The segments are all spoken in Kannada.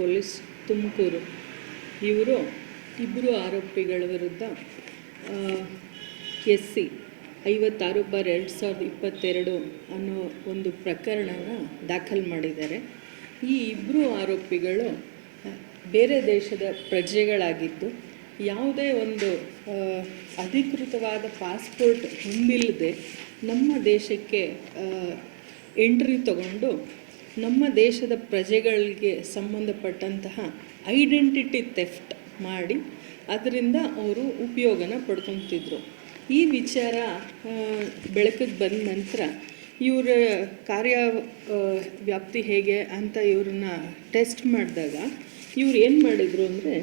ಪೊಲೀಸ್ ತುಮಕೂರು ಇವರು ಇಬ್ಬರು ಆರೋಪಿಗಳ ವಿರುದ್ಧ SC 56/2022 ಅನ್ನೋ ಒಂದು ಪ್ರಕರಣನ ದಾಖಲು ಮಾಡಿದ್ದಾರೆ. ಈ ಇಬ್ಬರು ಆರೋಪಿಗಳು ಬೇರೆ ದೇಶದ ಪ್ರಜೆಗಳಾಗಿದ್ದು ಯಾವುದೇ ಒಂದು ಅಧಿಕೃತವಾದ ಪಾಸ್ಪೋರ್ಟ್ ಹೊಂದಿಲ್ಲದೆ ನಮ್ಮ ದೇಶಕ್ಕೆ ಎಂಟ್ರಿ ತಗೊಂಡು ನಮ್ಮ ದೇಶದ ಪ್ರಜೆಗಳಿಗೆ ಸಂಬಂಧಪಟ್ಟಂತಹ ಐಡೆಂಟಿಟಿ ಥೆಫ್ಟ್ ಮಾಡಿ ಅದರಿಂದ ಅವರು ಉಪಯೋಗನ ಪಡ್ಕೊತಿದ್ರು. ಈ ವಿಚಾರ ಬೆಳಕಿಗೆ ಬಂದ ನಂತರ ಇವರ ಕಾರ್ಯ ವ್ಯಾಪ್ತಿ ಹೇಗೆ ಅಂತ ಇವ್ರನ್ನ ಟೆಸ್ಟ್ ಮಾಡಿದಾಗ ಇವ್ರು ಏನು ಮಾಡಿದರು ಅಂದರೆ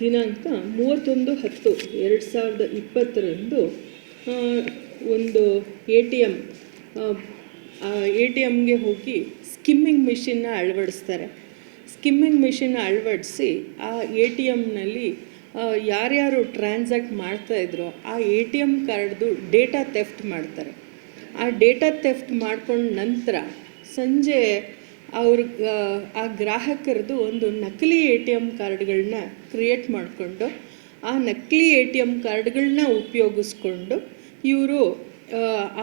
ದಿನಾಂಕ 31/10/2020 ಒಂದು ATMಗೆ ಹೋಗಿ ಸ್ಕಿಮ್ಮಿಂಗ್ ಮಿಷಿನ್ನ ಅಳವಡಿಸ್ತಾರೆ. ಸ್ಕಿಮ್ಮಿಂಗ್ ಮಿಷಿನ್ನ ಅಳವಡಿಸಿ ಆ ATMನಲ್ಲಿ ಯಾರ್ಯಾರು ಟ್ರಾನ್ಸಾಕ್ಟ್ ಮಾಡ್ತಾಯಿದ್ರೋ ಆ ATM ಕಾರ್ಡ್ದು ಡೇಟಾ ಥೆಫ್ಟ್ ಮಾಡ್ತಾರೆ. ಆ ಡೇಟಾ ಥೆಫ್ಟ್ ಮಾಡ್ಕೊಂಡ ನಂತರ ಸಂಜೆ ಆ ಗ್ರಾಹಕರದು ಒಂದು ನಕಲಿ ATM ಕಾರ್ಡ್ಗಳನ್ನ ಕ್ರಿಯೇಟ್ ಮಾಡಿಕೊಂಡು ಆ ನಕಲಿ ATM ಕಾರ್ಡ್ಗಳನ್ನ ಉಪಯೋಗಿಸ್ಕೊಂಡು ಇವರು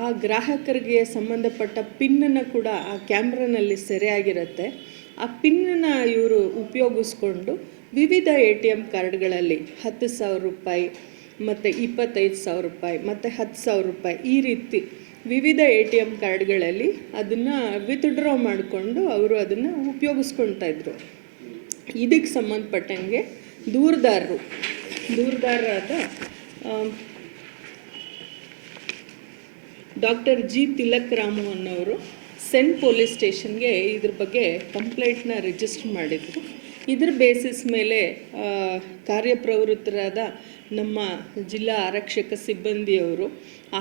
ಆ ಗ್ರಾಹಕರಿಗೆ ಸಂಬಂಧಪಟ್ಟ ಪಿನ್ನನ್ನು ಕೂಡ ಆ ಕ್ಯಾಮ್ರಾನಲ್ಲಿ ಸೆರೆಯಾಗಿರುತ್ತೆ. ಆ ಪಿನ್ನನ್ನು ಇವರು ಉಪಯೋಗಿಸ್ಕೊಂಡು ವಿವಿಧ ATM ಕಾರ್ಡ್ಗಳಲ್ಲಿ 10,000 ರೂಪಾಯಿ ಮತ್ತು 25,000 ರೂಪಾಯಿ ಮತ್ತು 10,000 ರೂಪಾಯಿ ಈ ರೀತಿ ವಿವಿಧ ATM ಕಾರ್ಡ್ಗಳಲ್ಲಿ ಅದನ್ನು ವಿತ್ಡ್ರಾ ಮಾಡಿಕೊಂಡು ಅವರು ಅದನ್ನು ಉಪಯೋಗಿಸ್ಕೊಳ್ತಾಯಿದ್ರು. ಇದಕ್ಕೆ ಸಂಬಂಧಪಟ್ಟಂಗೆ ದೂರದಾರರಾದ ಡಾಕ್ಟರ್ G. ತಿಲಕ್ ರಾಮು ಅನ್ನೋರು ಸೆನ್ ಪೊಲೀಸ್ ಸ್ಟೇಷನ್ಗೆ ಇದ್ರ ಬಗ್ಗೆ ಕಂಪ್ಲೇಂಟ್ನ ರಿಜಿಸ್ಟರ್ ಮಾಡಿದರು. ಇದ್ರ ಬೇಸಿಸ್ ಮೇಲೆ ಕಾರ್ಯಪ್ರವೃತ್ತರಾದ ನಮ್ಮ ಜಿಲ್ಲಾ ಆರಕ್ಷಕ ಸಿಬ್ಬಂದಿಯವರು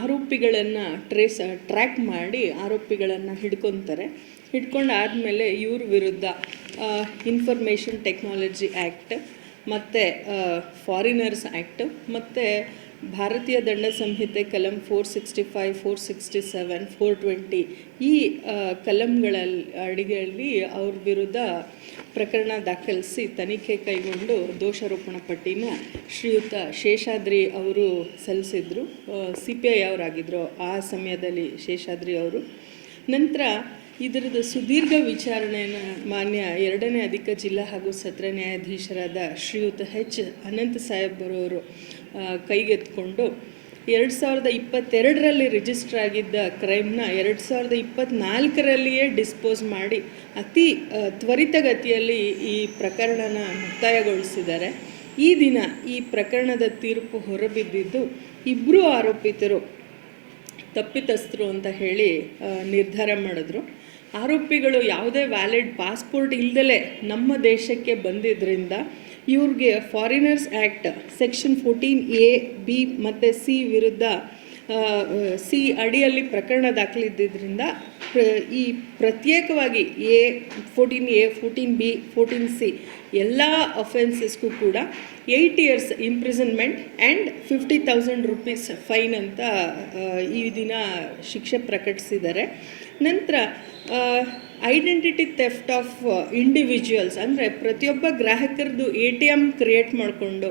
ಆರೋಪಿಗಳನ್ನು ಟ್ರ್ಯಾಕ್ ಮಾಡಿ ಆರೋಪಿಗಳನ್ನು ಹಿಡ್ಕೊಂಡಾದಮೇಲೆ ಇವ್ರ ವಿರುದ್ಧ ಇನ್ಫಾರ್ಮೇಷನ್ ಟೆಕ್ನಾಲಜಿ ಆ್ಯಕ್ಟ್ ಮತ್ತು ಫಾರಿನರ್ಸ್ ಆ್ಯಕ್ಟ್ ಮತ್ತು ಭಾರತೀಯ ದಂಡ ಸಂಹಿತೆ ಕಲಂ 465, 467, 420 ಈ ಕಲಂಗಳ ಅಡಿಯಲ್ಲಿ ಅವ್ರ ವಿರುದ್ಧ ಪ್ರಕರಣ ದಾಖಲಿಸಿ ತನಿಖೆ ಕೈಗೊಂಡು ದೋಷಾರೋಪಣಾ ಪಟ್ಟಿನ ಶ್ರೀಯುತ ಶೇಷಾದ್ರಿ ಅವರು ಸಲ್ಲಿಸಿದ್ರು. CPI ಅವರಾಗಿದ್ದರು ಆ ಸಮಯದಲ್ಲಿ ಶೇಷಾದ್ರಿ ಅವರು. ನಂತರ ಇದರದ್ದು ಸುದೀರ್ಘ ವಿಚಾರಣೆಯನ್ನು ಮಾನ್ಯ 2ನೇ ಅಧಿಕ ಜಿಲ್ಲಾ ಹಾಗೂ ಸತ್ರ ನ್ಯಾಯಾಧೀಶರಾದ ಶ್ರೀಯುತ H. ಅನಂತ ಸಾಹೇಬ್ರವರು ಕೈಗೆತ್ತಿಕೊಂಡು 2022ರಲ್ಲಿ ರಿಜಿಸ್ಟರ್ ಆಗಿದ್ದ ಕ್ರೈಮ್ನ 2024ರಲ್ಲಿಯೇ ಡಿಸ್ಪೋಸ್ ಮಾಡಿ ಅತಿ ತ್ವರಿತಗತಿಯಲ್ಲಿ ಈ ಪ್ರಕರಣನ ಮುಕ್ತಾಯಗೊಳಿಸಿದ್ದಾರೆ. ಈ ದಿನ ಈ ಪ್ರಕರಣದ ತೀರ್ಪು ಹೊರಬಿದ್ದಿದ್ದು ಇಬ್ಬರು ಆರೋಪಿತರು ತಪ್ಪಿತಸ್ಥರು ಅಂತ ಹೇಳಿ ನಿರ್ಧಾರ ಮಾಡಿದ್ರು. ಆರೋಪಿಗಳು ಯಾವುದೇ ವ್ಯಾಲಿಡ್ ಪಾಸ್ಪೋರ್ಟ್ ಇಲ್ಲದಲೇ ನಮ್ಮ ದೇಶಕ್ಕೆ ಬಂದಿದ್ದರಿಂದ ಇವ್ರಿಗೆ foreigners act section 14A, B ಮತ್ತು C ವಿರುದ್ಧ C ಅಡಿಯಲ್ಲಿ ಪ್ರಕರಣ ದಾಖಲಿದ್ದರಿಂದ ಈ ಪ್ರತ್ಯೇಕವಾಗಿ 14A, 14B, 14C ಎಲ್ಲ ಅಫೆನ್ಸಸ್ಗೂ ಕೂಡ 8 years imprisonment and 50,000 rupees fine ಅಂತ ಈ ದಿನ ಶಿಕ್ಷೆ ಪ್ರಕಟಿಸಿದ್ದಾರೆ. ನಂತರ ಐಡೆಂಟಿಟಿ ಥೆಫ್ಟ್ ಆಫ್ ಇಂಡಿವಿಜುವಲ್ಸ್ ಅಂದರೆ ಪ್ರತಿಯೊಬ್ಬ ಗ್ರಾಹಕರದ್ದು ATM ಕ್ರಿಯೇಟ್ ಮಾಡಿಕೊಂಡು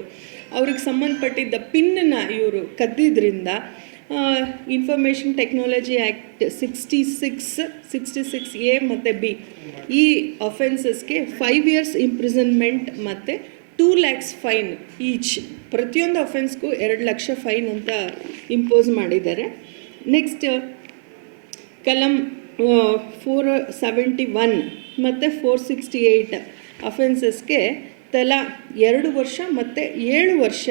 ಅವ್ರಿಗೆ ಸಂಬಂಧಪಟ್ಟಿದ್ದ ಪಿನ್ನನ್ನು ಇವರು ಕದ್ದಿದ್ದರಿಂದ ಇನ್ಫಾರ್ಮೇಷನ್ ಟೆಕ್ನಾಲಜಿ ಆ್ಯಕ್ಟ್ 66A ಮತ್ತು B ಈ ಅಫೆನ್ಸಸ್ಗೆ 5 years ಇಂಪ್ರಿಸನ್ಮೆಂಟ್ ಮತ್ತು 2 lakhs ಫೈನ್ ಈಚ್. ಪ್ರತಿಯೊಂದು ಅಫೆನ್ಸ್ಗೂ 2 ಲಕ್ಷ ಫೈನ್ ಅಂತ ಇಂಪೋಸ್ ಮಾಡಿದ್ದಾರೆ. ನೆಕ್ಸ್ಟ್ ಕಲಂ 471 ಮತ್ತು 468 ಅಫೆನ್ಸಸ್ಗೆ ತಲಾ 2 ವರ್ಷ ಮತ್ತು 7 ವರ್ಷ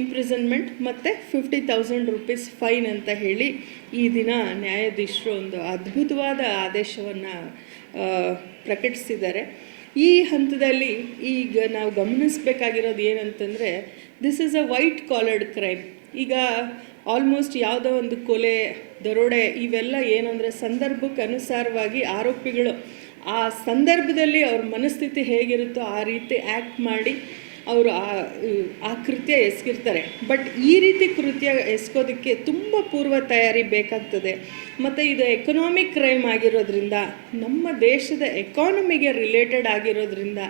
ಇಂಪ್ರಿಸನ್ಮೆಂಟ್ ಮತ್ತು 50,000 ರೂಪೀಸ್ ಫೈನ್ ಅಂತ ಹೇಳಿ ಈ ದಿನ ನ್ಯಾಯಾಧೀಶರು ಒಂದು ಅದ್ಭುತವಾದ ಆದೇಶವನ್ನು ಪ್ರಕಟಿಸಿದ್ದಾರೆ. ಈ ಹಂತದಲ್ಲಿ ಈಗ ನಾವು ಗಮನಿಸಬೇಕಾಗಿರೋದು ಏನಂತಂದರೆ this is a white collared crime. ಈಗ ಆಲ್ಮೋಸ್ಟ್ ಯಾವುದೋ ಒಂದು ಕೊಲೆ, ದರೋಡೆ ಇವೆಲ್ಲ ಏನಂದರೆ ಸಂದರ್ಭಕ್ಕೆ ಅನುಸಾರವಾಗಿ ಆರೋಪಿಗಳು ಆ ಸಂದರ್ಭದಲ್ಲಿ ಅವ್ರ ಮನಸ್ಥಿತಿ ಹೇಗಿರುತ್ತೋ ಆ ರೀತಿ ಆ್ಯಕ್ಟ್ ಮಾಡಿ ಅವರು ಆ ಕೃತ್ಯ ಎಸಗಿರ್ತಾರೆ. ಬಟ್ ಈ ರೀತಿ ಕೃತ್ಯ ಎಸಗೋದಕ್ಕೆ ತುಂಬ ಪೂರ್ವ ತಯಾರಿ ಬೇಕಾಗ್ತದೆ. ಮತ್ತು ಇದು ಎಕನಾಮಿಕ್ ಕ್ರೈಮ್ ಆಗಿರೋದ್ರಿಂದ, ನಮ್ಮ ದೇಶದ ಎಕಾನಮಿಗೆ ರಿಲೇಟೆಡ್ ಆಗಿರೋದ್ರಿಂದ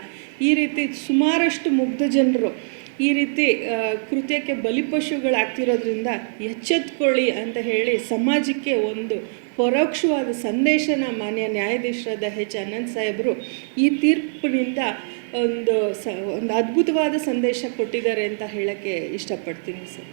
ಈ ರೀತಿ ಸುಮಾರಷ್ಟು ಮುಗ್ಧ ಜನರು ಈ ರೀತಿ ಕೃತ್ಯಕ್ಕೆ ಬಲಿಪಶುಗಳಾಗ್ತಿರೋದ್ರಿಂದ ಎಚ್ಚೆತ್ಕೊಳ್ಳಿ ಅಂತ ಹೇಳಿ ಸಮಾಜಕ್ಕೆ ಒಂದು ಪರೋಕ್ಷವಾದ ಸಂದೇಶನ ಮಾನ್ಯ ನ್ಯಾಯಾಧೀಶರಾದ ಎಚ್ ಆನಂದ್ ಸಾಹೇಬರು ಈ ತೀರ್ಪಿನಿಂದ ಒಂದು ಅದ್ಭುತವಾದ ಸಂದೇಶ ಕೊಟ್ಟಿದ್ದಾರೆ ಅಂತ ಹೇಳೋಕ್ಕೆ ಇಷ್ಟಪಡ್ತೀನಿ ಸರ್.